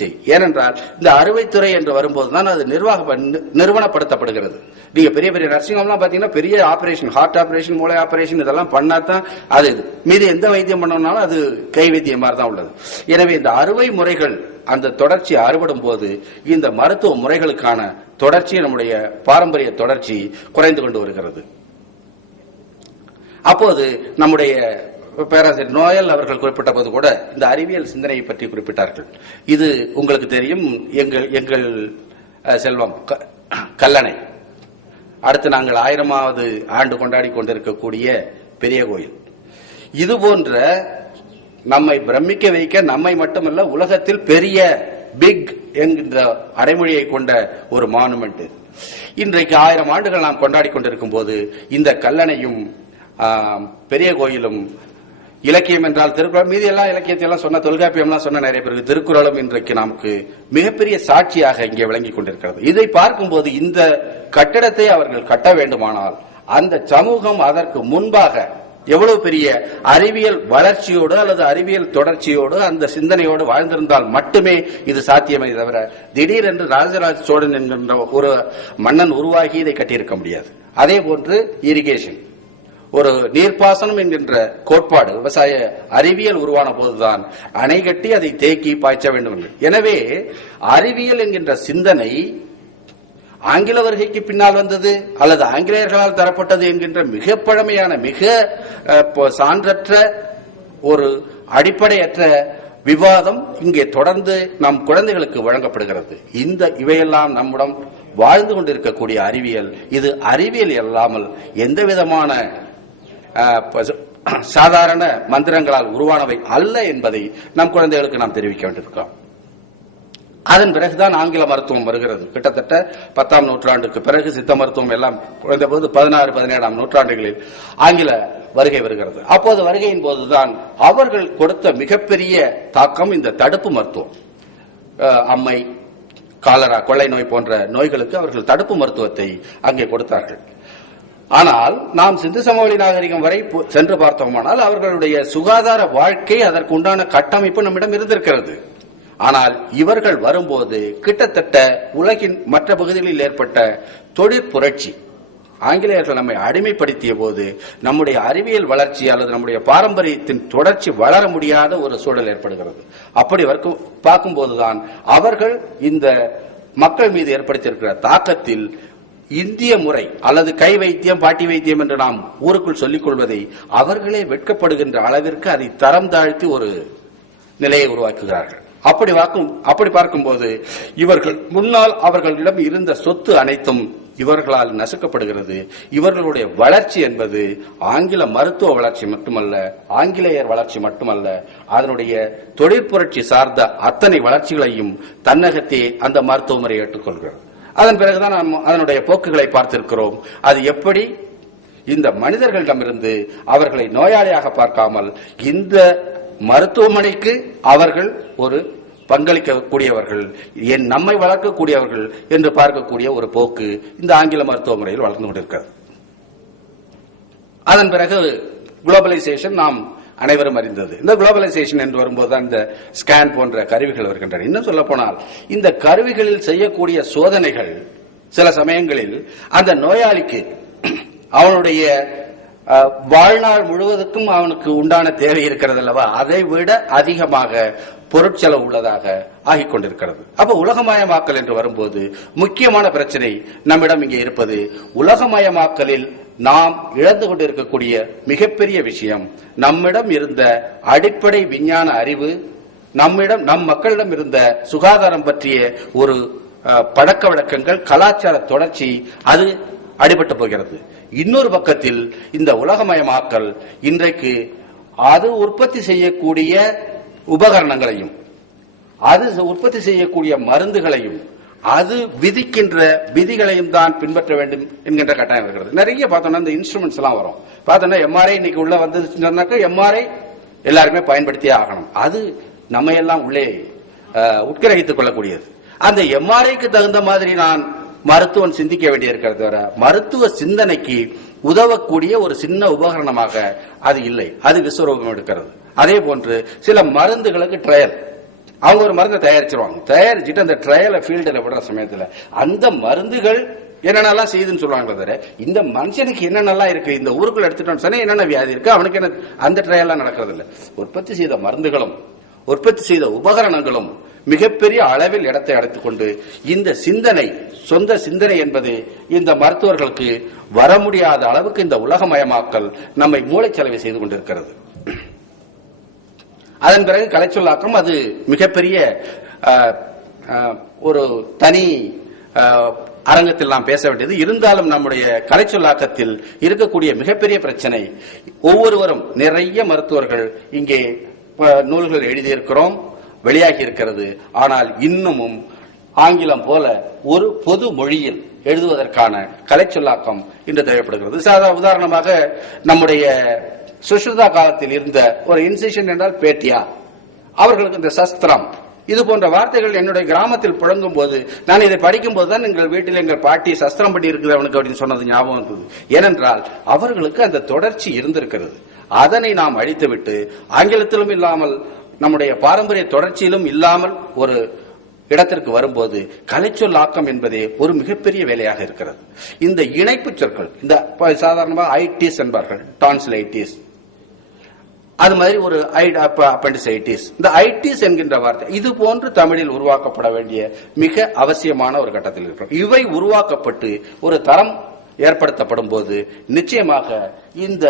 சிகிச்சை. ஏனென்றால் இந்த அறுவைத்துறை என்று வரும்போதுதான் அது நிறுவனப்படுத்தப்படுகிறது. நீங்க பெரிய பெரிய நர்சிங் ஹோம்லாம் பாத்தீங்கன்னா பெரிய ஆபரேஷன், ஹார்ட் ஆபரேஷன், மூளை ஆபரேஷன் இதெல்லாம் பண்ணாதான் அது மீது எந்த வைத்தியம் பண்ணோம்னாலும் அது கை வைத்தியம் மாதிரி தான் உள்ளது. எனவே இந்த அறுவை முறைகள் அந்த தொடர்ச்சி அறுபடும் போது இந்த மருத்துவ முறைகளுக்கான தொடர்ச்சி, நம்முடைய பாரம்பரிய தொடர்ச்சி குறைந்து கொண்டு வருகிறது. அப்போது நம்முடைய பேராசிரியர் நோயல் அவர்கள் குறிப்பிட்ட போது கூட இந்த அறிவியல் சிந்தனையை பற்றி குறிப்பிட்டார்கள். இது உங்களுக்கு தெரியும், எங்கள் செல்வம் கல்லணை, அடுத்து நாங்கள் 1000வது ஆண்டு கொண்டாடி கொண்டிருக்கக்கூடிய பெரிய கோயில், இது போன்ற நம்மை பிரமிக்க வைக்க, நம்மை மட்டுமல்ல உலகத்தில் பெரிய பிக் என்கின்ற அடைமொழியை கொண்ட ஒரு மானுமெண்ட் இன்றைக்கு 1000 ஆண்டுகள் நாம் கொண்டாடி கொண்டிருக்கும் போது இந்த கல்லணையும் பெரிய கோயிலும், இலக்கியம் என்றால் திருக்குறள், மீதி எல்லாம் இலக்கியத்தை எல்லாம் சொன்ன, தொல்காப்பியம்லாம் சொன்ன நிறைய பேருக்கு திருக்குறளும் இன்றைக்கு நமக்கு மிகப்பெரிய சாட்சியாக இங்கே விளங்கிக் கொண்டிருக்கிறது. இதை பார்க்கும்போது இந்த கட்டடத்தை அவர்கள் கட்ட வேண்டுமானால் அந்த சமூகம் அதற்கு முன்பாக எவ்வளவு பெரிய அறிவியல் வளர்ச்சியோடு அல்லது அறிவியல் தொடர்ச்சியோடு அந்த சிந்தனையோடு வாழ்ந்திருந்தால் மட்டுமே இது சாத்தியமே தவிர திடீரென்று ராஜராஜ சோழன் என்கின்ற ஒரு மன்னன் உருவாகி இதை கட்டியிருக்க முடியாது. அதே போன்று இரிகேஷன், ஒரு நீர்ப்பாசனம் என்கின்ற கோட்பாடு, விவசாய அறிவியல் உருவான போதுதான் அணை கட்டி அதை தேக்கி பாய்ச்ச வேண்டும் என்று. எனவே அறிவியல் என்கின்ற சிந்தனை ஆங்கில வருகைக்கு பின்னால் வந்தது அல்லது ஆங்கிலேயர்களால் தரப்பட்டது என்கின்ற மிக பழமையான, மிக சான்றற்ற, ஒரு அடிப்படையற்ற விவாதம் இங்கே தொடர்ந்து நம் குழந்தைகளுக்கு வழங்கப்படுகிறது. இவையெல்லாம் நம்முடன் வாழ்ந்து கொண்டிருக்கக்கூடிய அறிவியல், இது அறிவியல் இல்லாமல் எந்த விதமான சாதாரண மந்திரங்களால் உருவானவை அல்ல என்பதை நம் குழந்தைகளுக்கு நாம் தெரிவிக்க வேண்டியிருக்கிறோம். அதன் பிறகுதான் ஆங்கில மருத்துவம் வருகிறது. கிட்டத்தட்ட 10ஆம் நூற்றாண்டுக்கு பிறகு சித்த மருத்துவம் எல்லாம் குறைந்தபோது 16, 17ஆம் நூற்றாண்டுகளில் ஆங்கில வருகை வருகிறது. அப்போது வருகையின் போதுதான் அவர்கள் கொடுத்த மிகப்பெரிய தாக்கம் இந்த தடுப்பு மருத்துவம். அம்மை, காலரா, கொள்ளை நோய் போன்ற நோய்களுக்கு அவர்கள் தடுப்பு மருத்துவத்தை அங்கே கொடுத்தார்கள். ஆனால் நாம் சிந்து சமவெளி நாகரிகம் வரை சென்று பார்த்தோமானால் அவர்களுடைய சுகாதார வாழ்க்கை, அதற்கு உண்டான கட்டமைப்பு நம்மிடம் இருந்திருக்கிறது. ஆனால் இவர்கள் வரும்போது கிட்டத்தட்ட உலகின் மற்ற பகுதிகளில் ஏற்பட்ட தொழிற்புரட்சி, ஆங்கிலேயர்கள் நம்மை அடிமைப்படுத்திய போது நம்முடைய அறிவியல் வளர்ச்சி அல்லது நம்முடைய பாரம்பரியத்தின் தொடர்ச்சி வளர முடியாத ஒரு சூழல் ஏற்படுகிறது. அப்படி பார்க்கும்போதுதான் அவர்கள் இந்த மக்கள் மீது ஏற்படுத்தியிருக்கிற தாக்கத்தில் இந்திய முறை அல்லது கை வைத்தியம், பாட்டி வைத்தியம் என்று நாம் ஊருக்குள் சொல்லிக் கொள்வதை அவர்களே வெட்கப்படுகின்ற அளவிற்கு அதை தரம் தாழ்த்தி ஒரு நிலையை உருவாக்குகிறார்கள். அப்படி பார்க்கும்போது இவர்கள் முன்னால் அவர்களிடம் இருந்த சொத்து அனைத்தும் இவர்களால் நசுக்கப்படுகிறது. இவர்களுடைய வளர்ச்சி என்பது ஆங்கில மருத்துவ வளர்ச்சி மட்டுமல்ல, ஆங்கிலேயர் வளர்ச்சி மட்டுமல்ல, அதனுடைய தொழிற்புரட்சி சார்ந்த அத்தனை வளர்ச்சிகளையும் தன்னகத்தே அந்த மருத்துவ முறை ஏற்றுக்கொள்கிறது. அதன் பிறகுதான் நாம் அதனுடைய போக்குகளை பார்த்திருக்கிறோம். அது எப்படி இந்த மனிதர்களிடமிருந்து அவர்களை நோயாளியாக பார்க்காமல் இந்த மருத்துவமனைக்கு அவர்கள் ஒரு பங்களிக்கக்கூடியவர்கள், நம்மை வளர்க்கக்கூடியவர்கள் என்று பார்க்கக்கூடிய ஒரு போக்கு இந்த ஆங்கில மருத்துவ முறையில் வளர்ந்து கொண்டிருக்கிறது. அதன் பிறகு குளோபலைசேஷன் நாம் அனைவரும் அறிந்தது. இந்த குளோபலைசேஷன் என்று வரும்போதுதான் இந்த ஸ்கேன் போன்ற கருவிகள் வருகின்றன. இன்னும் சொல்ல போனால் இந்த கருவிகளில் செய்யக்கூடிய சோதனைகள் சில சமயங்களில் அந்த நோயாளிக்கு அவனுடைய வாழ்நாள் முழுவதுக்கும் அவனுக்கு உண்டான தேவை இருக்கிறது அல்லவா, அதை விட அதிகமாக பொருட்செலவு உள்ளதாக ஆகிக் கொண்டிருக்கிறது. அப்ப உலகமயமாக்கல் என்று வரும்போது முக்கியமான பிரச்சனை நம்மிடம் இங்கே இருப்பது, உலகமயமாக்கலில் நாம் இழந்து கொண்டிருக்கக்கூடிய மிகப்பெரிய விஷயம் நம்மிடம் இருந்த அடிப்படை விஞ்ஞான அறிவு, நம் மக்களிடம் இருந்த சுகாதாரம் பற்றிய ஒரு பழக்க வழக்கங்கள், கலாச்சார தொடர்ச்சி, அது அடிபட்டு போகிறது. இன்னொரு பக்கத்தில் இந்த உலகமயமாக்கல் இன்றைக்கு அது உற்பத்தி செய்யக்கூடிய உபகரணங்களையும், அது உற்பத்தி செய்யக்கூடிய மருந்துகளையும், அது விதிக்கின்ற விதிகளையும் தான் பின்பற்ற வேண்டும் என்கின்ற கட்டாயம் இருக்கிறது. நிறைய பார்த்தோம்னா இந்த இன்ஸ்ட்ருமெண்ட்ஸ் எல்லாம் வரும். பார்த்தோம்னா எம்ஆர்ஐ இன்னைக்கு உள்ள வந்து எம்ஆர்ஐ எல்லாருமே பயன்படுத்தியே ஆகணும். அது நம்ம எல்லாம் உள்ளே உட்கிரகித்துக் கொள்ளக்கூடியது. அந்த எம்ஆர்ஐக்கு தகுந்த மாதிரி நான் மருத்துவன் சிந்திக்க வேண்டியிருக்கிறது தவிர மருத்துவ சிந்தனைக்கு உதவக்கூடிய ஒரு சின்ன உபகரணமாக அது இல்லை. அது விஸ்வரூபம் எடுக்கிறது. அதே போன்று சில மருந்துகளுக்கு ட்ரையல், அவங்க ஒரு மருந்தை தயாரிச்சிருவாங்க. தயாரிச்சுட்டு அந்த ட்ரையல ஃபீல்டுல விடுற சமயத்துல அந்த மருந்துகள் என்னென்னலாம் செய்யுதுன்னு சொல்லுவாங்களே தவிர இந்த மனுஷனுக்கு என்னென்னலாம் இருக்கு, இந்த ஊருக்குள்ள எடுத்துட்டோம்னு சொன்னா என்னென்ன வியாதி இருக்கு அவனுக்கு என்ன, அந்த ட்ரையல்லாம் நடக்கிறது இல்லை. உற்பத்தி செய்த மருந்துகளும் உற்பத்தி செய்த உபகரணங்களும் மிகப்பெரிய அளவில் இடத்தை அடைத்துக் கொண்டு இந்த சிந்தனை, சொந்த சிந்தனை என்பது இந்த மருத்துவர்களுக்கு வர முடியாத அளவுக்கு இந்த உலகமயமாக்கல் நம்மை மூளைச்சலவை செய்து கொண்டிருக்கிறது. அதன் பிறகு கலைச்சொல்லாக்கம் அது மிகப்பெரிய ஒரு தனி அரங்கத்தில் நாம் பேச வேண்டியது. இருந்தாலும் நம்முடைய கலைச்சொல்லாக்கத்தில் இருக்கக்கூடிய மிகப்பெரிய பிரச்சனை, ஒவ்வொருவரும் நிறைய மருத்துவர்கள் இங்கே நூல்கள் எழுதியிருக்கிறோம், வெளியாகி இருக்கிறது. ஆனால் இன்னமும் ஆங்கிலம் போல ஒரு பொது மொழியில் எழுதுவதற்கான கலைச்சொல்லாக்கம் இன்று தேவைப்படுகிறது. உதாரணமாக நம்முடைய சுஷ்ருதா காலத்தில் இருந்த ஒரு இன்சிஷன் என்றால் பேட்டியா, அவர்களுக்கு இந்த சஸ்திரம் இது போன்ற வார்த்தைகள் என்னுடைய கிராமத்தில் புழங்கும் போது நான் இதை படிக்கும் போதுதான் எங்கள் வீட்டில் எங்கள் பாட்டி சஸ்திரம் பண்ணி இருக்குது அவனுக்கு அப்படின்னு சொன்னது ஞாபகம் இருந்தது. ஏனென்றால் அவர்களுக்கு அந்த தொடர்ச்சி இருந்திருக்கிறது. அதனை நாம் அழித்துவிட்டு ஆங்கிலத்திலும் இல்லாமல் நம்முடைய பாரம்பரிய தொடர்ச்சியிலும் இல்லாமல் ஒரு இடத்திற்கு வரும்போது கலைச்சொல்லாக்கம் என்பதே ஒரு மிகப்பெரிய வேலையாக இருக்கிறது. இந்த இணைப்பு சொற்கள், இந்த சாதாரணமாக ஐடிஸ் என்பார்கள், டான்சிலைட்டிஸ், அது மாதிரி ஒரு அப்பெண்டிசைட்டிஸ், இந்த ஐடிஸ் என்கின்ற வார்த்தை இது போன்று தமிழில் உருவாக்கப்பட வேண்டிய மிக அவசியமான ஒரு கட்டத்தில் இருக்கிறோம். இவை உருவாக்கப்பட்டு ஒரு தரம் ஏற்படுத்தப்படும் போது நிச்சயமாக இந்த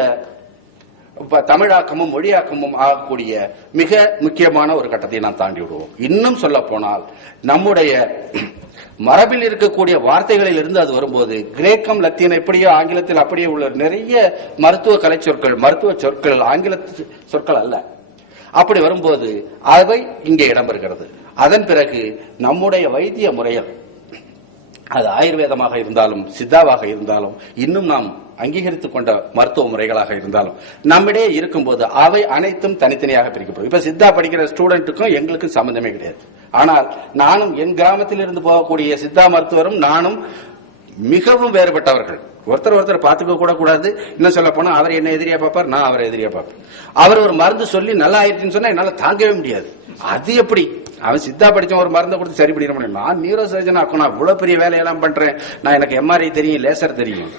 தமிழாக்கமும் மொழியாக்கமும் ஆகக்கூடிய மிக முக்கியமான ஒரு கட்டத்தை நாம் தாண்டி விடுவோம். இன்னும் சொல்ல போனால் நம்முடைய மரபில் இருக்கக்கூடிய வார்த்தைகளில் இருந்து அது வரும்போது கிரேக்கம், லத்தீன் எப்படியோ ஆங்கிலத்தில் அப்படியே உள்ள நிறைய மருத்துவ கலை சொற்கள், மருத்துவ சொற்கள் ஆங்கில சொற்கள் அல்ல. அப்படி வரும்போது அவை இங்கே இடம்பெறுகிறது. அதன் பிறகு நம்முடைய வைத்திய முறையில் அது ஆயுர்வேதமாக இருந்தாலும் சித்தாவாக இருந்தாலும் இன்னும் நாம் அங்கீகரித்துக் கொண்ட மருத்துவ முறைகளாக இருந்தாலும் நம்மிடையே இருக்கும்போது அவை அனைத்தும் தனித்தனியாக பிரிக்கப்படும். இப்ப சித்தா படிக்கிற ஸ்டூடெண்ட்டுக்கும் எங்களுக்கும் சம்பந்தமே கிடையாது. ஆனால் நானும் என் கிராமத்தில் இருந்து போகக்கூடிய சித்தா மருத்துவரும் நானும் மிகவும் வேறுபட்டவர்கள். ஒருத்தர் பார்த்துக்க கூட கூடாது. இன்னும் சொல்ல போனா அவர் என்ன எதிரியா பார்ப்பார், நான் அவரை எதிரியா பார்ப்பேன். அவர் ஒரு மருந்து சொல்லி நல்லா ஆயிடுச்சுன்னு சொன்னா என்னால தாங்கவே முடியாது. அது எப்படி அவன் சித்தா படிச்ச ஒரு மருந்தை கொடுத்து சரி பண்ணிட முடியும்? நான் நியூரோ சர்ஜன் ஆக்கும், நான் இவ்வளவு பெரிய வேலையெல்லாம் பண்றேன், நான் எனக்கு எம்ஆர்ஐ தெரியும், லேசர் தெரியும்.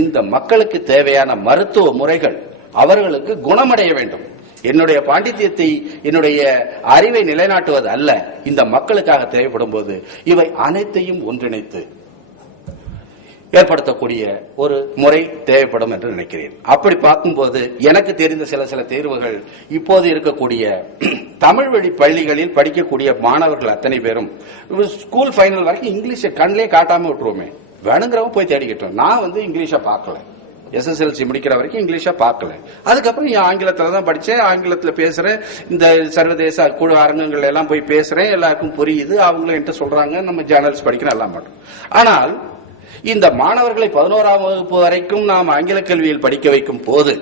இந்த மக்களுக்கு தேவையான மருத்துவ முறைகள் அவர்களுக்கு குணமடைய வேண்டும். என்னுடைய பாண்டித்யத்தை, என்னுடைய அறிவை நிலைநாட்டுவது அல்ல, இந்த மக்களுக்காக தேவைப்படும் போது இவை அனைத்தையும் ஒன்றிணைத்து ஏற்படுத்தக்கூடிய ஒரு முறை தேவைப்படும் என்று நினைக்கிறேன். அப்படி பார்க்கும்போது எனக்கு தெரிந்த சில தேர்வுகள் இப்போது இருக்கக்கூடிய தமிழ் வழி பள்ளிகளில் படிக்கக்கூடிய மாணவர்கள் அத்தனை பேரும் ஸ்கூல் ஃபைனல் வரைக்கும் இங்கிலீஷை கண்ணிலே காட்டாம விட்டுருவோமே, வேணுங்கிறவங்க போய் தேடிக்கிட்டோம். நான் இங்கிலீஷை பார்க்கல, SSLC முடிக்கிற வரைக்கும் இங்கிலீஷா பார்க்கல. அதுக்கப்புறம் ஆங்கிலத்துல தான் படிச்சேன், ஆங்கிலத்துல பேசுறேன், இந்த சர்வதேச குழு அரங்கங்கள் எல்லாம் போய் பேசுறேன், எல்லாருக்கும் புரியுது, அவங்களும் என்கிட்ட சொல்றாங்க, நம்ம ஜேர்னல்ஸ் படிக்கிறோம், எல்லாம் பண்றோம். ஆனால் இந்த மாணவர்களை 11ஆம் வகுப்பு வரைக்கும் நாம் ஆங்கில கல்வியில் படிக்க வைக்கும் போது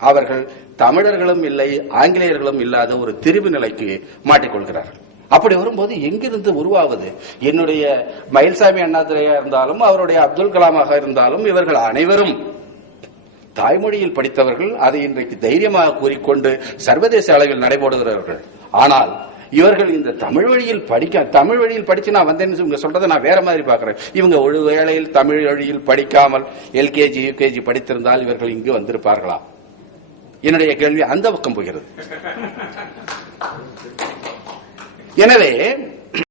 அவர்கள் தமிழர்களும் இல்லை ஆங்கிலேயர்களும் இல்லாத ஒரு திரிவு நிலைக்கு மாட்டிக்கொள்கிறார்கள். அப்படி வரும்போது எங்கிருந்து உருவாவது? என்னுடைய மயில்சாமி அண்ணாதுரையா இருந்தாலும் அவருடைய அப்துல் கலாமாக இருந்தாலும் இவர்கள் அனைவரும் தாய்மொழியில் படித்தவர்கள். அதை இன்றைக்கு தைரியமாக கூறிக்கொண்டு சர்வதேச அளவில் நடைபெறுகிறார்கள். ஆனால் இவர்கள் இந்த தமிழ் வழியில் படிச்சு நான் வந்தேன்னு இவங்க சொல்றதை நான் வேற மாதிரி பாக்குறேன். இவங்க ஒரு வேளையில் தமிழ் வழியில் படிக்காமல் LKG UKG படித்திருந்தால் இவர்கள் இங்கு வந்திருப்பார்களா? என்னுடைய கேள்வி அந்த பக்கம் போகிறது. எனவே